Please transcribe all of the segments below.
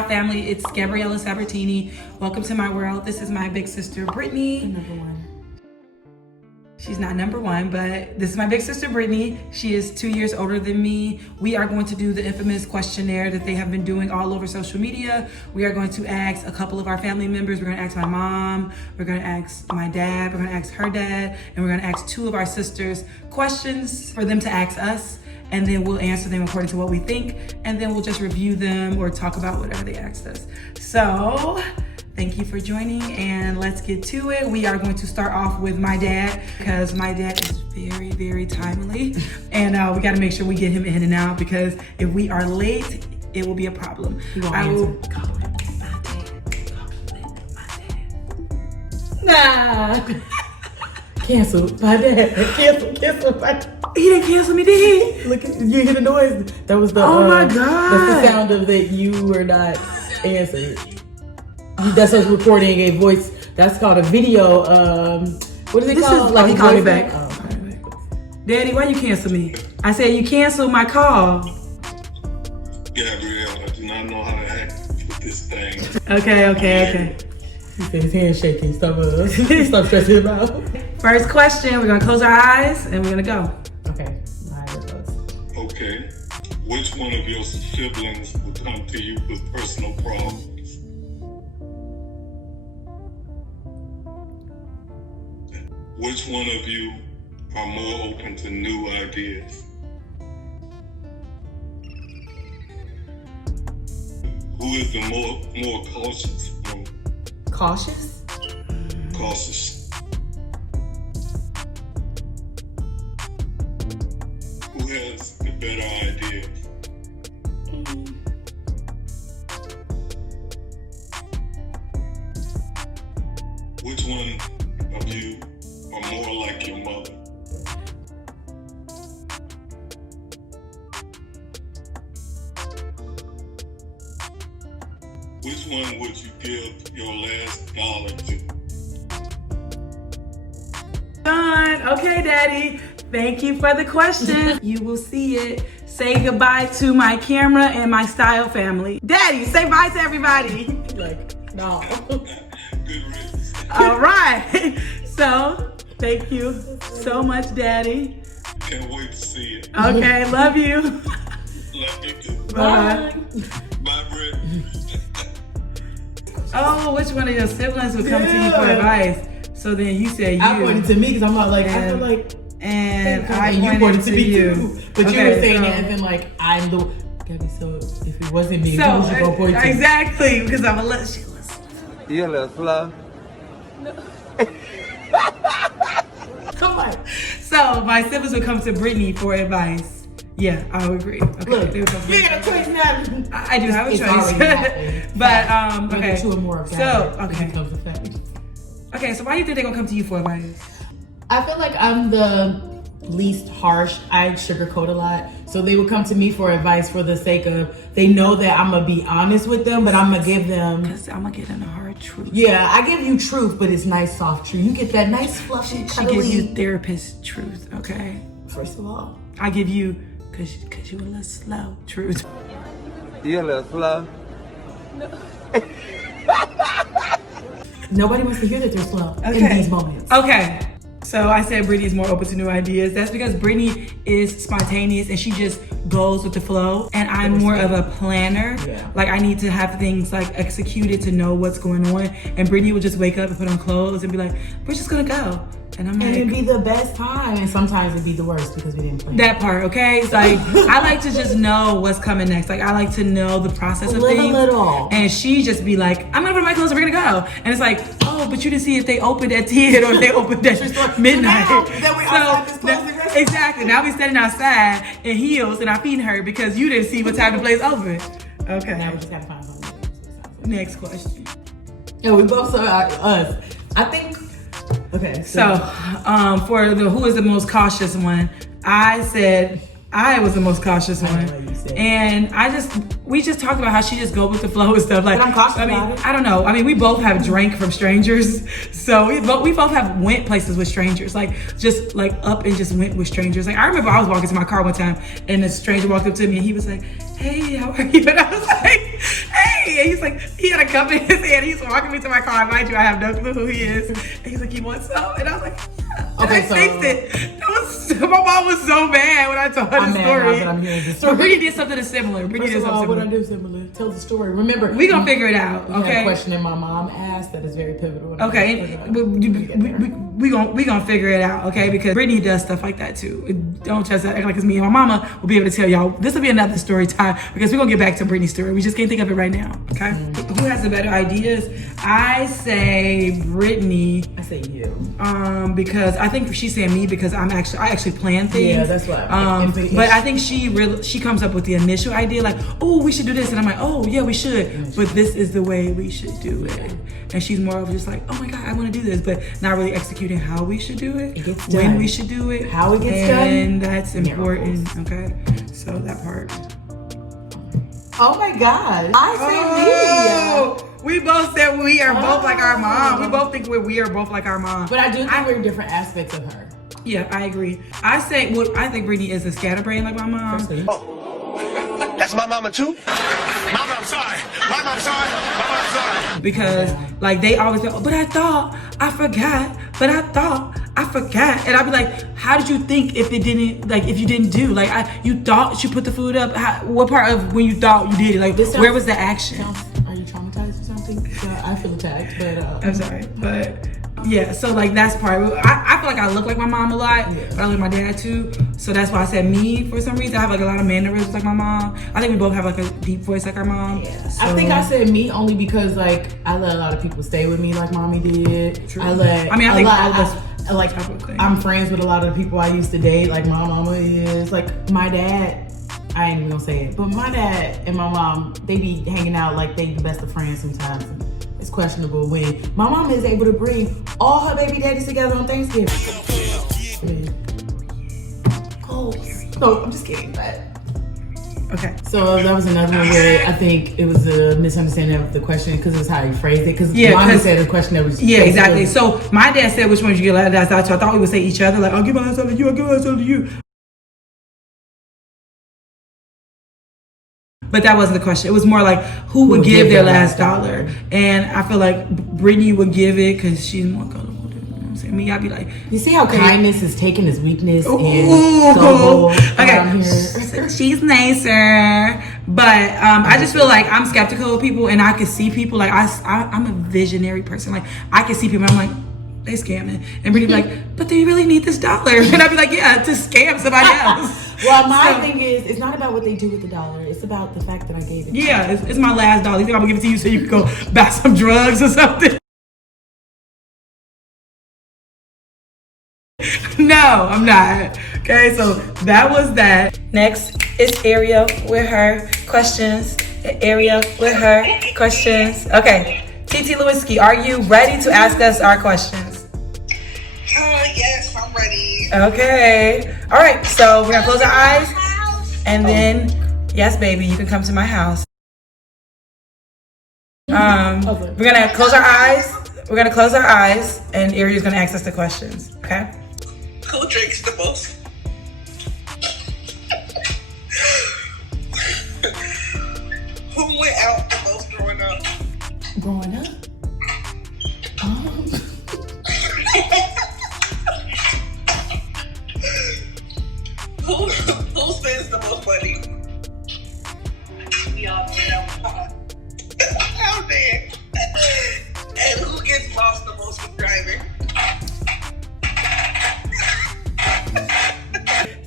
style family. It's Gabriella Sabertini. Welcome to my world. This is my big sister, Brittany. Number one. She's not number one, but this is my big sister, Brittany. She is 2 years older than me. We are going to do the infamous questionnaire that they have been doing all over social media. We are going to ask a couple of our family members. We're gonna ask my mom, we're gonna ask my dad, we're gonna ask her dad, and we're gonna ask two of our sisters questions for them to ask us. And then we'll answer them according to what we think. And then we'll just review them or talk about whatever they asked us. So, thank you for joining and let's get to it. We are going to start off with my dad because my dad is very, very timely. And we gotta make sure we get him in and out because if we are late, it will be a problem. I will call him my dad. Nah. Cancel my dad. Cancel my dad. He didn't cancel me, did he? Look, you hear the noise? That was the oh my God. That's the sound of that you were not answered. That's us recording a voice. That's called a video. What is it called? Like he called me back. Oh, okay. Daddy, why you cancel me? I said you canceled my call. Gabriella, I do not know how to act with this thing. Okay. He said his hand shaking. Stop stressing him out. First question, we're gonna close our eyes and we're gonna go. Okay. Okay. Which one of your siblings will come to you with personal problems? Which one of you are more open to new ideas? Who is the more cautious one? Cautious? Cautious. Who has the better ideas? Which one of you are more like your mother? Which one would you give your last dollar to? Done. Okay, Daddy. Thank you for the question. You will see it. Say goodbye to my camera and my style family. Daddy, say bye to everybody. Like, no. Good riddance. All right. So, thank you so much, Daddy. Can't wait to see it. Okay, love you. Love you too. Bye. Bye, Britt. Oh, which one of your siblings would come to you for advice? So then you said you. I pointed to me because I'm not like, I feel like. And I you pointed to me you. Too. But Okay, you were saying so, that and then like, I'm the. Gabby, so if it wasn't me, So, who would you go point to? exactly, because I'm a little, she was. You a little slow? Come on. So my siblings would come to Brittany for advice. Yeah, I would agree. Okay, Look, they would come to you got a choice now. I do have a It's choice. already happened. But Maybe okay. two or more of So that. okay. Okay, so why do you think they're gonna come to you for advice? I feel like I'm the least harsh. I sugarcoat a lot. So they would come to me for advice for the sake of, they know that I'm gonna be honest with them, but I'm gonna give them. Because I'm gonna get in the hard truth. Yeah, I give you truth, but it's nice, soft truth. You get that nice, fluffy, She cuddly. gives you therapist truth, okay? First of all. I give you, cause you a little slow, truth. You a little slow? Nobody wants to hear that they're slow in these moments. Okay. So I said Brittany is more open to new ideas. That's because Brittany is spontaneous and she just goes with the flow. And I'm more of a planner. Yeah. Like I need to have things like executed to know what's going on. And Brittany would just wake up and put on clothes and be like, we're just gonna go. And I'm And like, it'd be the best time, and sometimes it'd be the worst because we didn't plan. that part, okay? It's like, I like to just know what's coming next. Like I like to know the process of things. Little. And she just be like, I'm gonna put my clothes and we're gonna go. And it's like, oh, but you didn't see if they opened at 10 or if they opened at midnight. So now that we outside this closing restaurant. exactly. Now we standing outside in heels and our feet hurt because you didn't see what time the place open. Okay. Now we just gotta find something. Next question. Yeah, we both saw us. I think. Okay. So, for the who is the most cautious one, I said I was the most cautious one. know you said. And we just talked about how she just go with the flow and stuff. Like, But I'm cautious I mean, about it. I don't know. I mean, we both have drank from strangers. So we both have went places with strangers. Like, just like up and just went with strangers. Like, I remember I was walking to my car one time and a stranger walked up to me and he was like, hey, how are you? And I was like, hey. And he's he's like, he had a cup in his hand. He's walking me to my car. Mind you, I have no clue who he is. And he's like, you want some? And I was like, yeah. Okay, I tasted. My mom was so mad when I told her the story. But I'm hearing the So story. Brittany did something similar. First of all, what I do similar? Tell the story. Remember, we gonna figure it out. you had a Okay. question that my mom asked that is very pivotal. Okay, we gonna figure it out, okay? Because Brittany does stuff like that too. Don't just act like it's me and my mama. Will be able to tell y'all. This will be another story time because we're gonna get back to Brittany's story. We just can't think of it right now, okay? Who has the better ideas? I say Brittany. I say you. Because I think she's saying me because I actually plan things. Yeah, that's what. But I think she comes up with the initial idea like, oh, we should do this, and I'm like, oh yeah, we should. But this is the way we should do it. And she's more of just like, oh my god, I want to do this, but not really executing how we should do it, when we should do it, how it gets done, and that's important. Okay, so that part. Oh my god, I say me. We both said we are both like our mom. We both think we are both like our mom. But I do think we're different aspects of her. Yeah, I agree. I think Brittany is a scatterbrain like my mom. That's my mama too? Mama, I'm sorry. Mama, I'm sorry. Mama, I'm sorry. Because like they always go, but I thought, I forgot, but I thought, I forgot. And I'd be like, how did you think if you didn't do? Like you thought you put the food up? What part of when you thought you did it? Like where was the action? Are you traumatized or something? I feel attacked, but I'm sorry, but yeah, so like that's part. I feel like I look like my mom a lot, but I look like my dad too. So that's why I said me for some reason. I have like a lot of mannerisms like my mom. I think we both have like a deep voice like our mom. Yeah. So, I think I said me only because like I let a lot of people stay with me like mommy did. True. I think all of us. Like okay. I'm friends with a lot of the people I used to date. Like my mama is. Like my dad. I ain't even gonna say it, but my dad and my mom, they be hanging out like they the best of friends sometimes. It's questionable when my mom is able to bring all her baby daddies together on Thanksgiving. Oh, so I'm just kidding, but okay. So that was another one where I think it was a misunderstanding of the question because it's how you phrased it. Because mom said the question that was exactly. So my dad said which one you get last out to. I thought we would say each other like I'll give my last out to you, I'll give my last out to you. But that wasn't the question. It was more like who would give their last dollar. And I feel like Brittany would give it because she's more gullible. You know what I'm saying? Me, I'd be like, you see how kindness is taken as weakness and so okay. She's nicer. But I just feel like I'm skeptical of people and I can see people like I'm a visionary person. Like I can see people and I'm like, they scamming. And Brittany be like, but do you really need this dollar? And I'd be like, yeah, to scam somebody else. Well, my thing is, it's not about what they do with the dollar. It's about the fact that I gave it. Yeah, it's my last dollar. You think I'm gonna give it to you so you can go buy some drugs or something? No, I'm not. Okay, so that was that. Next is Ariel with her questions. Ariel with her questions. Okay, TT Lewinsky, are you ready to ask us our questions? Yes, I'm ready. Okay. All right, so we're gonna close our eyes and then, yes, baby, you can come to my house. We're gonna close our eyes. We're gonna close our eyes and Ariel's gonna ask us the questions, okay? Who drinks the most? Who went out the most growing up? Growing up? Who spends the most money? We all How dare? And who gets lost the most with driving?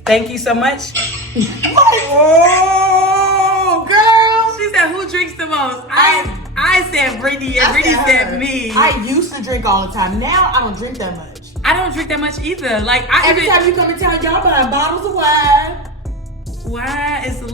Thank you so much. Oh, girl! She said, "Who drinks the most?" I said Brittany, and Brittany said me. I used to drink all the time. Now I don't drink that much. I don't drink that much either. Like every time you come in town, y'all buying bottles of wine. Wine is a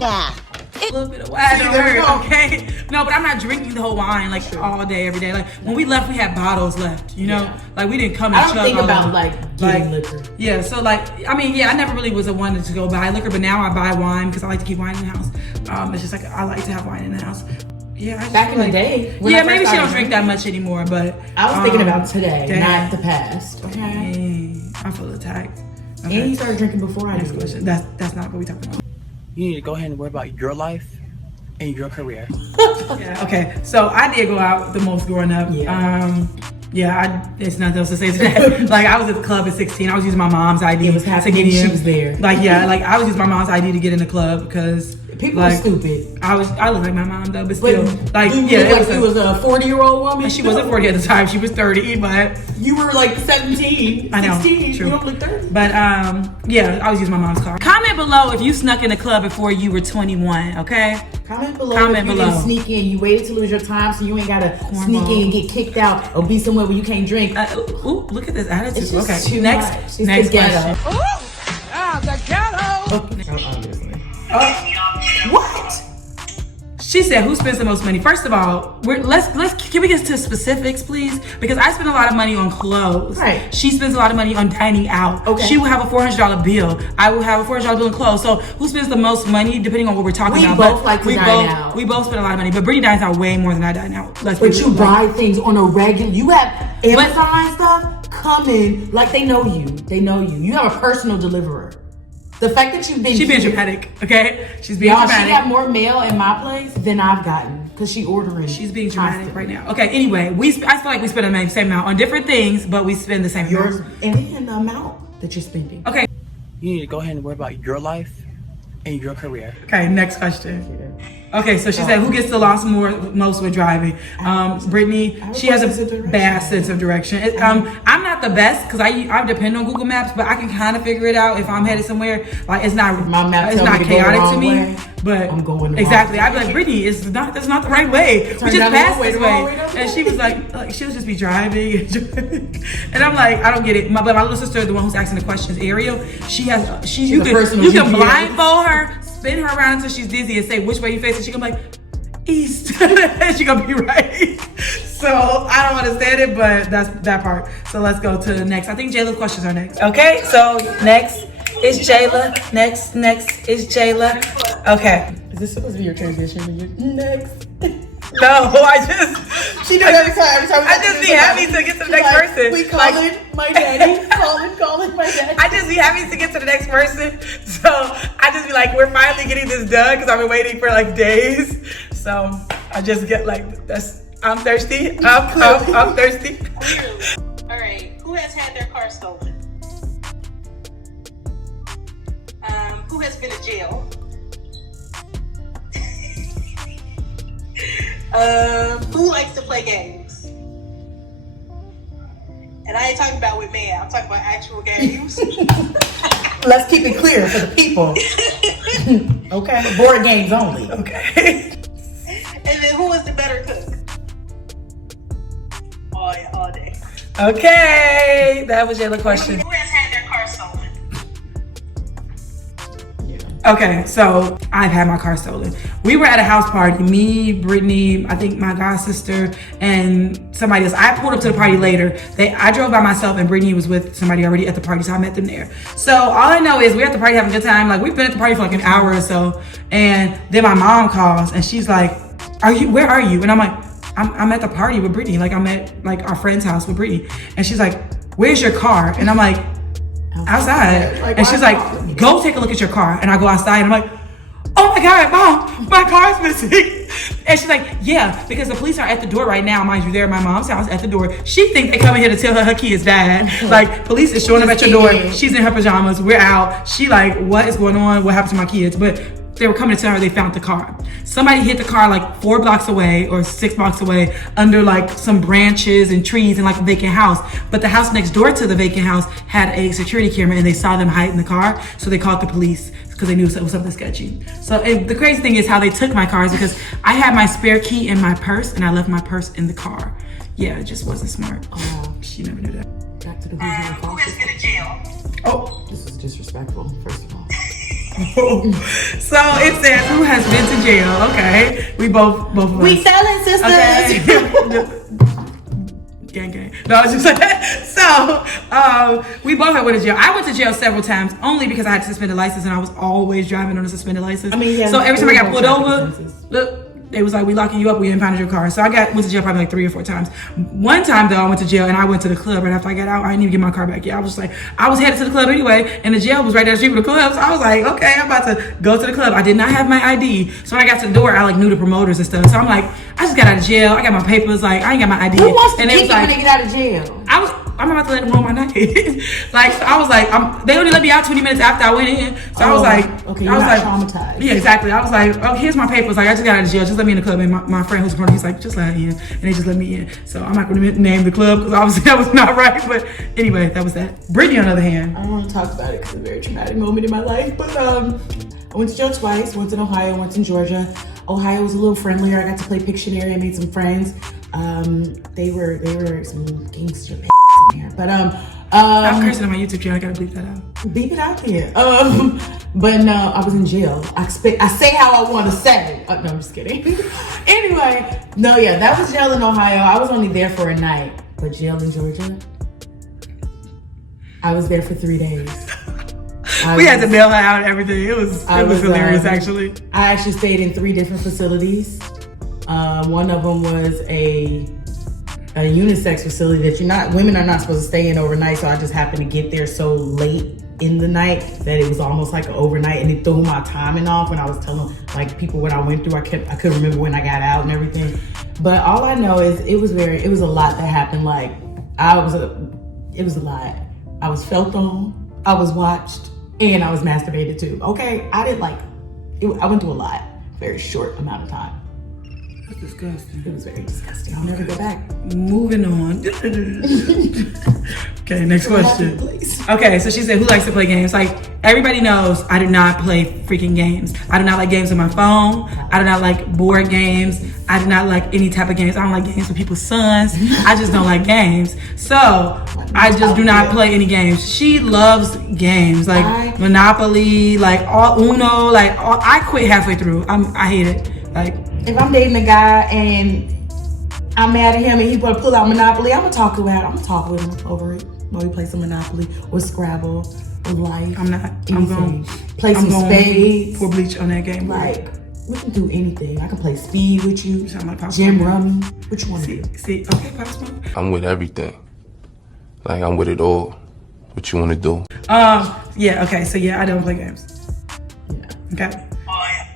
little bit of wine don't hurt, okay? No, but I'm not drinking the whole wine like all day, every day. Like when we left, we had bottles left. You know, like we didn't come and chug. I don't think about like getting liquor. Yeah, so like I mean, yeah, I never really was a one to go buy liquor, but now I buy wine because I like to keep wine in the house. It's just like I like to have wine in the house. Yeah, back in the day. Yeah, maybe she don't drink that much anymore, but I was thinking about today, not the past. Okay, dang, I feel attacked. Okay. And you started drinking before I did. That's not what we talking about. You need to go ahead and worry about your life in your career. Yeah, okay, so I did go out the most growing up. It's nothing else to say to that. Like, I was at the club at 16. I was using my mom's ID It was happening. to get in. She was there. Like, yeah, like I was using my mom's ID to get in the club because People like, are stupid. I look like my mom though, but still, like, you yeah, like you was a 40-year-old woman. she wasn't 40 at the time. She was 30, but you were like 17, I know, 16. true. You don't look 30. But yeah, I was using my mom's car. Comment below if you snuck in the club before you were 21. Okay. Comment below Comment if you below. didn't sneak in. You waited to lose your time so you ain't gotta sneak in and get kicked out or be somewhere where you can't drink. Ooh, look at this attitude. It's just Okay, too next much. It's next the ghetto. question. The ghetto. What? She said, "Who spends the most money?" First of all, can we get to specifics, please? Because I spend a lot of money on clothes. Right. She spends a lot of money on dining out. Okay. She will have a $400 bill. I will have a $400 bill in clothes. So who spends the most money, depending on what we're talking about? We both like to dine out. We both spend a lot of money, but Brittany dines out way more than I dine out. But you buy things on a regular. You have Amazon stuff coming like they know you. They know you. You have a personal deliverer. The fact that you've been She's being dramatic, okay? She's being dramatic. She got more mail in my place than I've gotten because she ordering. She's being dramatic right now. Okay, anyway, I feel like we spend the same amount on different things, but we spend the same amount. And the amount that you're spending. Okay. You need to go ahead and worry about your life and your career. Okay, next question. Okay, so she said, who gets the lost most with driving? Brittany, she has a bad sense of direction. I'm not the best because I depend on Google Maps, but I can kind of figure it out if I'm headed somewhere. Like, it's not chaotic to me. But I'm going exactly, I'd be like, Brittany, that's not the right way. We just passed this way. And she was like, she'll just be driving. And I'm like, I don't get it. But my little sister, the one who's asking the questions, Ariel, you can blindfold her, spin her around until she's dizzy and say which way you face, and she gonna be like, east. And she gonna be right. So I don't understand it, but that's that part. So let's go to the next. I think Jayla's questions are next. Okay, so next is Jayla. Next is Jayla. Okay. Is this supposed to be your transition? Next. No, I just She does every time. I just be happy to get to the next person. We calling my daddy. calling my daddy. I just be happy to get to the next person. So I just be like, we're finally getting this done because I've been waiting for like days. So I just get like, I'm thirsty. I'm thirsty. All right. Who has had their car stolen? Who has been to jail? Who likes to play games? And I ain't talking about with man. I'm talking about actual games. Let's keep it clear for the people. Okay, board games only. Okay. And then who is the better cook? All day. Okay, that was Jayla's question. Who has had their car stolen? Okay, so I've had my car stolen. We were at a house party, me, Brittany, I think my god sister, and somebody else. I pulled up to the party later. I drove by myself and Brittany was with somebody already at the party, so I met them there. So all I know is we're at the party having a good time. Like, we've been at the party for like an hour or so, and then my mom calls and she's like, where are you? And I'm like, I'm at the party with Brittany. Like, I'm at like our friend's house with Brittany. And she's like, where's your car? And I'm like, outside. And she's like, go take a look at your car. And I go outside and I'm like, oh my God, Mom, my car's missing. And she's like, yeah, because the police are at the door right now. Mind you, they're at my mom's house at the door. She thinks they coming here to tell her kid's died. Like, police is showing up at your door. She's in her pajamas. We're out. She like, what is going on? What happened to my kids? But they were coming to tell her they found the car. Somebody hit the car like 4 blocks away or 6 blocks away under like some branches and trees and like a vacant house. But the house next door to the vacant house had a security camera and they saw them hide in the car. So they called the police because they knew it was something sketchy. So the crazy thing is how they took my cars, because I had my spare key in my purse and I left my purse in the car. Yeah, it just wasn't smart. Oh, she never knew that. Back to the who has been to jail? Oh, this is disrespectful, first of all. So it says who has been to jail. Okay, we both of us. We selling, sisters. Okay. Gang. No, I was just like, so we both have went to jail. I went to jail several times only because I had suspended license and I was always driving on a suspended license. I mean, yeah. So every time I got pulled over, look, they was like, we locking you up, we impounded your car. So I went to jail probably like 3 or 4 times. One time though, I went to jail and I went to the club right after I got out. I didn't even get my car back yet. I was just like, I was headed to the club anyway, and the jail was right down the street from the club. So I was like, okay, I'm about to go to the club. I did not have my ID. So when I got to the door, I like knew the promoters and stuff. So I'm like, I just got out of jail. I got my papers, like I ain't got my ID. Who wants to and kick you when they get out of jail? I'm about to let them roll my night. Like, so I was like, they only let me out 20 minutes after I went in. So I was like, okay, I was like, traumatized. Yeah, exactly. I was like, oh, here's my papers. Like, I just got out of jail. Just let me in the club. And my friend who's a part, he's like, just let her in. And they just let me in. So I'm not going to name the club because obviously that was not right. But anyway, that was that. Brittany, on the other hand. I don't want to talk about it because it's a very traumatic moment in my life. But I went to jail twice. Once in Ohio, once in Georgia. Ohio was a little friendlier. I got to play Pictionary. I made some friends. They were some gangster in there. But I'm cursing on my YouTube channel. I gotta bleep that out. Beep it out here. But no, I was in jail. I say how I want to say. No, I'm just kidding. Anyway, no, yeah, that was jail in Ohio. I was only there for a night. But jail in Georgia, I was there for 3 days. We had to bail her out and everything. It was hilarious, actually. I actually stayed in 3 different facilities. One of them was a unisex facility that women are not supposed to stay in overnight. So I just happened to get there so late in the night that it was almost like an overnight, and it threw my timing off when I was telling like people what I went through. I couldn't remember when I got out and everything. But all I know is it was a lot that happened. Like it was a lot. I was felt on, I was watched, and I was masturbated too. Okay, I went through a lot, very short amount of time. That's disgusting. It was very disgusting. I'll never go back. Moving on. Okay, next question. Okay, so she said, who likes to play games? Like, everybody knows I do not play freaking games. I do not like games on my phone. I do not like board games. I do not like any type of games. I don't like games with people's sons. I just don't like games. So, I just do not play any games. She loves games, like Monopoly, like all Uno, like I quit halfway through. I hate it. Like, if I'm dating a guy and I'm mad at him and he want to pull out Monopoly, I'm gonna talk with him over it. While we play some Monopoly or Scrabble or Life. I'm going play some spades. For Bleach on that game. Like, we can do anything. I can play speed with you. Like Gym Rummy. Which one? See, okay, Pop Smoke. I'm with everything. Like, I'm with it all. What you want to do? Yeah, okay, so yeah, I don't play games. Yeah. Okay.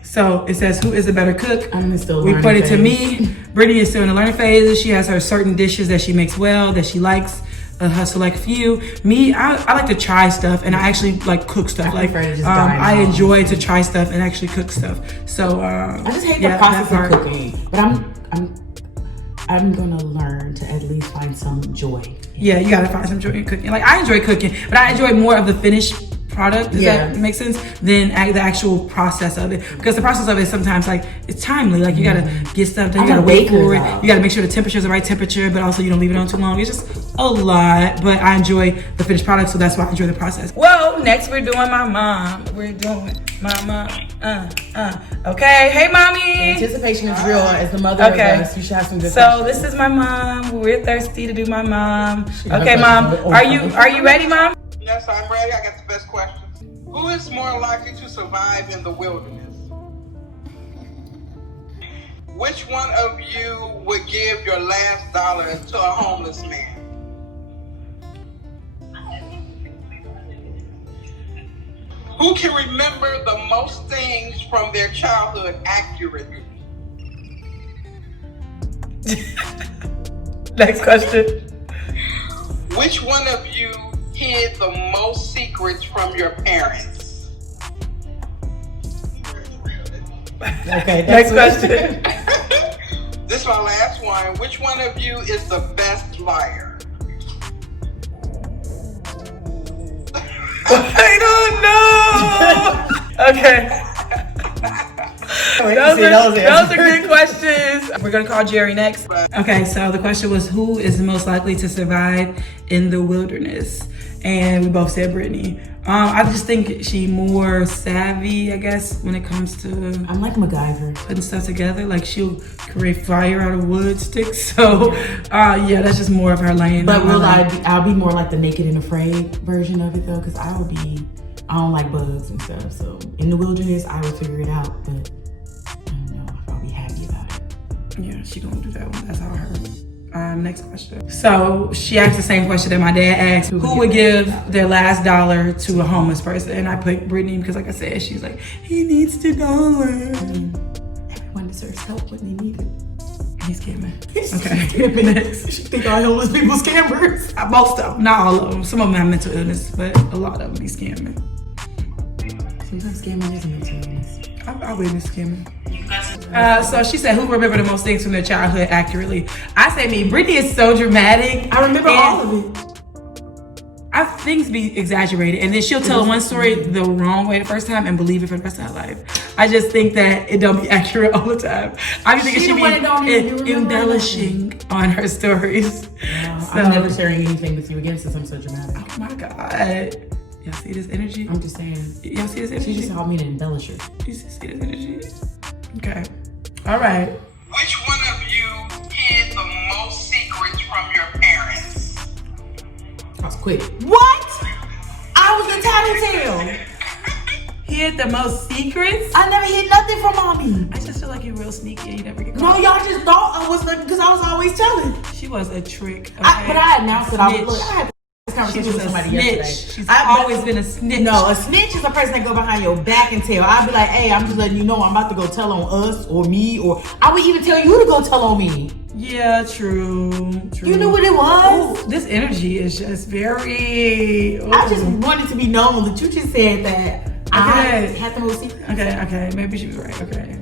So it says, who is a better cook? I'm still learning. We put it to me. Brittany is still in the learning phase. She has her certain dishes that she makes well, that she likes. Her select few. Me, I like to try stuff, and I actually like cook stuff. I enjoy to try stuff and actually cook stuff. So I just hate the process of cooking, but I'm gonna learn to at least find some joy. Yeah, you gotta find some joy in cooking. Like, I enjoy cooking, but I enjoy more of the finished product, does that make sense, than the actual process of it, because the process of it sometimes, like, it's timely, like you gotta get stuff done, you gotta wait for it, you gotta make sure the temperature is the right temperature, but also you don't leave it on too long. It's just a lot, but I enjoy the finished product, so that's why I enjoy the process. Whoa, next we're doing my mom. Okay, hey mommy. The anticipation is real. As the mother of us, you should have some good questions. This is my mom. We're thirsty to do my mom. Okay, mom, are you ready, mom? Yes, I'm ready. I got the best questions. Who is more likely to survive in the wilderness? Which one of you would give your last dollar to a homeless man? Who can remember the most things from their childhood accurately? Next question. Which one of you hid the most secrets from your parents? Okay, next question. This is my last one. Which one of you is the best liar? I don't know. Okay. Those are good questions. We're gonna call Jerry next. Okay, so the question was, who is most likely to survive in the wilderness? And we both said Brittany. I just think she more savvy, I guess, when it comes to I'm like MacGyver, putting stuff together. Like, she'll create fire out of wood sticks. So yeah, that's just more of her lane. But I'll be more like the Naked and Afraid version of it though, because I don't like bugs and stuff. So in the wilderness, I would figure it out, but I don't know if I'll be happy about Yeah, she gonna do that one. That's all her. Next question. So she asked the same question that my dad asked. Who would give their last dollar to a homeless person? And I put Brittany because, like I said, she's like, he needs $2. Everyone deserves help when they need it. He's scamming. Okay. Next. You think all homeless people scammers? Most of them, not all of them. Some of them have mental illness, but a lot of them be scamming. Sometimes scamming is mental illness. I witnessed scamming. So she said, who remember the most things from their childhood accurately? I say me. Brittany is so dramatic. I remember all of it. Things be exaggerated, and then she'll tell one story the wrong way the first time and believe it for the rest of her life. I just think that it don't be accurate all the time. I just think it should be embellishing on her stories. I'm never sharing anything with you again since I'm so dramatic. Oh my God. Y'all see this energy? I'm just saying. Y'all see this energy? She just called me an embellisher. You see this energy? Okay. All right. Which one of you hid the most secrets from your parents? I was quick. What? I was a tattletale. Hid the most secrets? I never hid nothing from mommy. I just feel like you're real sneaky and you never get No, caught. y'all just thought I was like, because I was always telling. She was a trick. Okay? But I announced that I was, look, I had this She conversation was with a somebody snitch. yesterday. She's always been a snitch. No, a snitch is a person that go behind your back and tell. I'd be like, hey, I'm just letting you know I'm about to go tell on us or me, or I would even tell you to go tell on me. Yeah, true. You knew what it was? Ooh, this energy is just very... Ooh. I just wanted to be known that you just said that I had the most secret. Okay. Maybe she was right. Okay.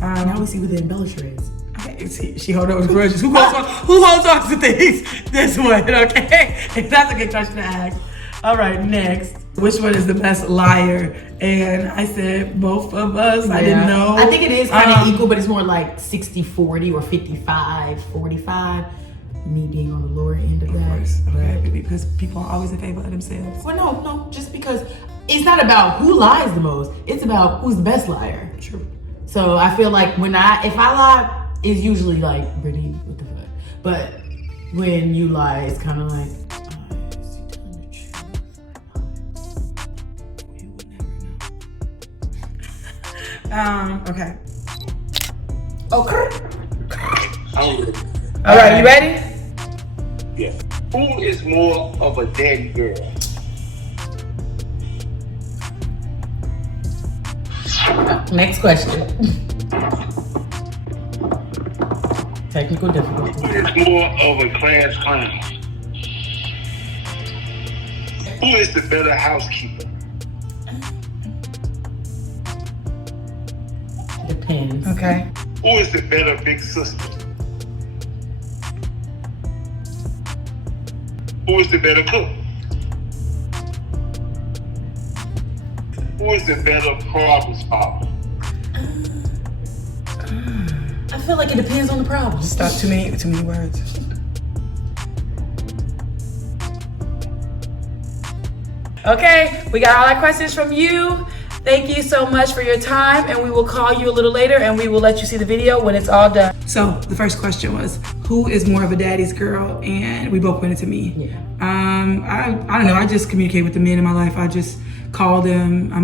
Now we see what the embellisher is. Okay, she hold on to grudges. Who holds on to things? This one, okay? That's a good question to ask. All right, next. Which one is the best liar? And I said both of us. I didn't know. I think it is kind of equal, but it's more like 60-40 or 55-45. Me being on the lower end of that. Okay, because people are always in favor of themselves. Well, no, just because it's not about who lies the most. It's about who's the best liar. True. So I feel like if I lie, it's usually like, Brittany, what the fuck? But when you lie, it's kind of like, is he telling the truth? You would never know. Okay. Okay. All right, you ready? Yeah. Who is more of a daddy girl? Next question. Technical difficulty. Who is more of a class clown? Who is the better housekeeper? Depends. Okay. Who is the better big sister? Who is the better cook? Who is the better problem solver? I feel like it depends on the problem. Stop. Too many words. Okay, we got all our questions from you. Thank you so much for your time, and we will call you a little later and we will let you see the video when it's all done. So the first question was, who is more of a daddy's girl? And we both pointed to me. Yeah. I don't know, I just communicate with the men in my life. I just call them. I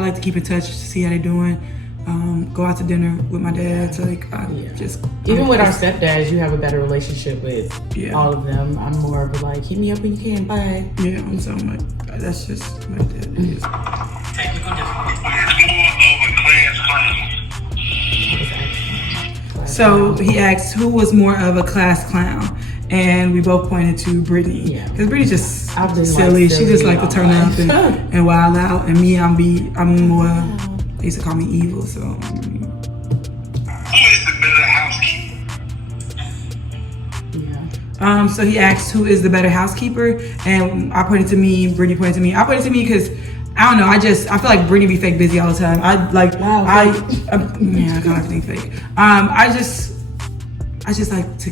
like to keep in touch to see how they're doing. Go out to dinner with my dad. So Even with our stepdads, you have a better relationship with all of them. I'm more of a like, hit me up when you can, bye. Yeah, I'm so much. That's just what it is. Technical difficulty. Who is more of a class clown? So he asked who was more of a class clown, and we both pointed to Brittany. Yeah. Because Brittany's just I've been silly. like She just like to turn up silly. and wild out. And me, I'm more. They used to call me evil. So. Who is the better housekeeper? Yeah. So he asked who is the better housekeeper, and I pointed to me. Brittany pointed to me. I pointed to me because I don't know. I feel like Brittany be fake busy all the time. I kind of think fake. I just like to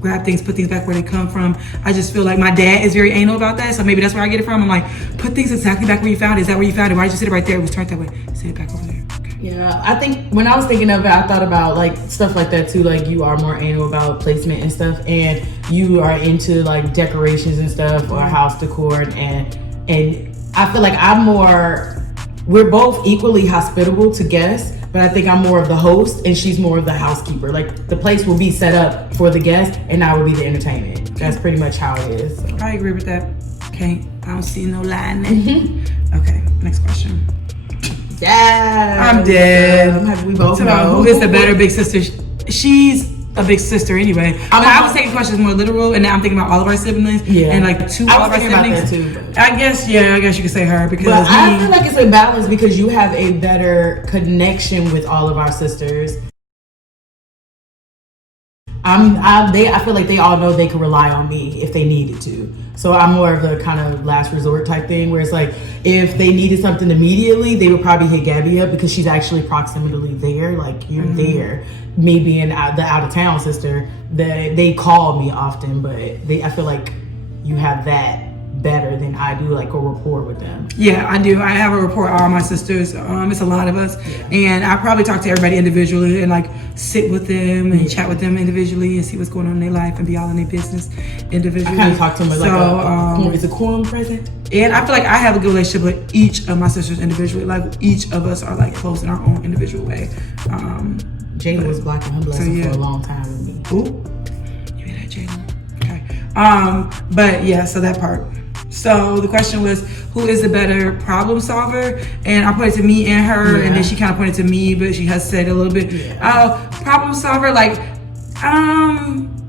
grab things, put things back where they come from. I just feel like my dad is very anal about that, so maybe that's where I get it from. I'm like, put things exactly back where you found it. Is that where you found it? Why did you sit it right there? It was turned that way. Sit it back over there. Okay. Yeah, I think when I was thinking of it, I thought about like stuff like that too. Like you are more anal about placement and stuff, and you are into like decorations and stuff or house decor, and I feel like I'm more we're both equally hospitable to guests, but I think I'm more of the host and she's more of the housekeeper. Like the place will be set up for the guests and I will be the entertainment. That's pretty much how it is. So. I agree with that. Okay, I don't see no lie in there. Okay, next question. Yeah, I'm dead. We both So, know. who is the better big sister? She's a big sister anyway. I was taking questions more literal, and now I'm thinking about all of our siblings. Yeah, and like two I all was of our thinking about siblings. that too. I guess you could say her because But I feel like it's a balance because you have a better connection with all of our sisters. I feel like they all know they can rely on me if they needed to. So I'm more of the kind of last resort type thing where it's like if they needed something immediately, they would probably hit Gabby up because she's actually proximately there. Like you're there. Me being the out of town sister, they call me often, but I feel like you have that better than I do, like a rapport with them. Yeah, I do. I have a rapport with all my sisters. It's a lot of us, and I probably talk to everybody individually and like sit with them and chat with them individually and see what's going on in their life and be all in their business individually. I kind of talk to them like is a quorum present? And I feel like I have a good relationship with each of my sisters individually. Like each of us are like close in our own individual way. Jayla was blocking her blessing for a long time with me. Ooh, you hear that, Jayla? Okay. But yeah, so that part. So the question was, who is the better problem solver? And I pointed to me and her, and then she kind of pointed to me, but she has said a little bit. Problem solver, like,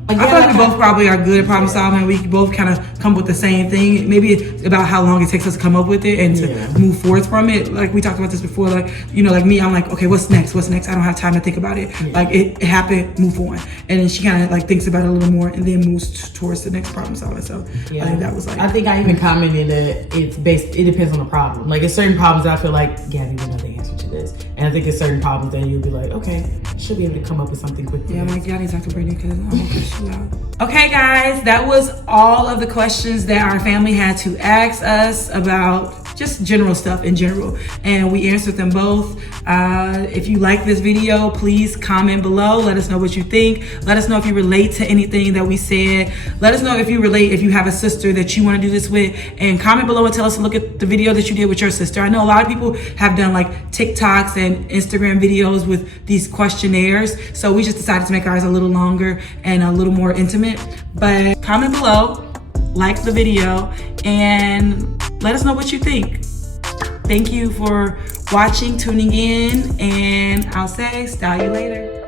I feel like we both probably are good at problem solving. We both kind of come up with the same thing. Maybe it's about how long it takes us to come up with it and to move forward from it. Like we talked about this before. Like like me, I'm like, okay, what's next? What's next? I don't have time to think about it. Like it happened, move on. And then she kind of like thinks about it a little more and then moves towards the next problem solving. So I think that was like. I think I even commented that it depends on the problem. Like it's certain problems that I feel like Gabby would know the answer to this, and I think it's certain problems that you'll be like, okay, she'll be able to come up with something quickly. Yeah, I'm like, y'all need to talk to Brittany because I'm gonna push you out. Okay, guys, that was all of the questions that our family had to ask us about just general stuff in general, and we answered them both. If you like this video, please comment below. Let us know what you think. Let us know if you relate to anything that we said. Let us know if you have a sister that you want to do this with, and comment below and tell us to look at the video that you did with your sister. I know a lot of people have done like TikToks and Instagram videos with these questionnaires, so we just decided to make ours a little longer and a little more intimate. But comment below, like the video, and let us know what you think. Thank you for watching, tuning in, and I'll say, style you later.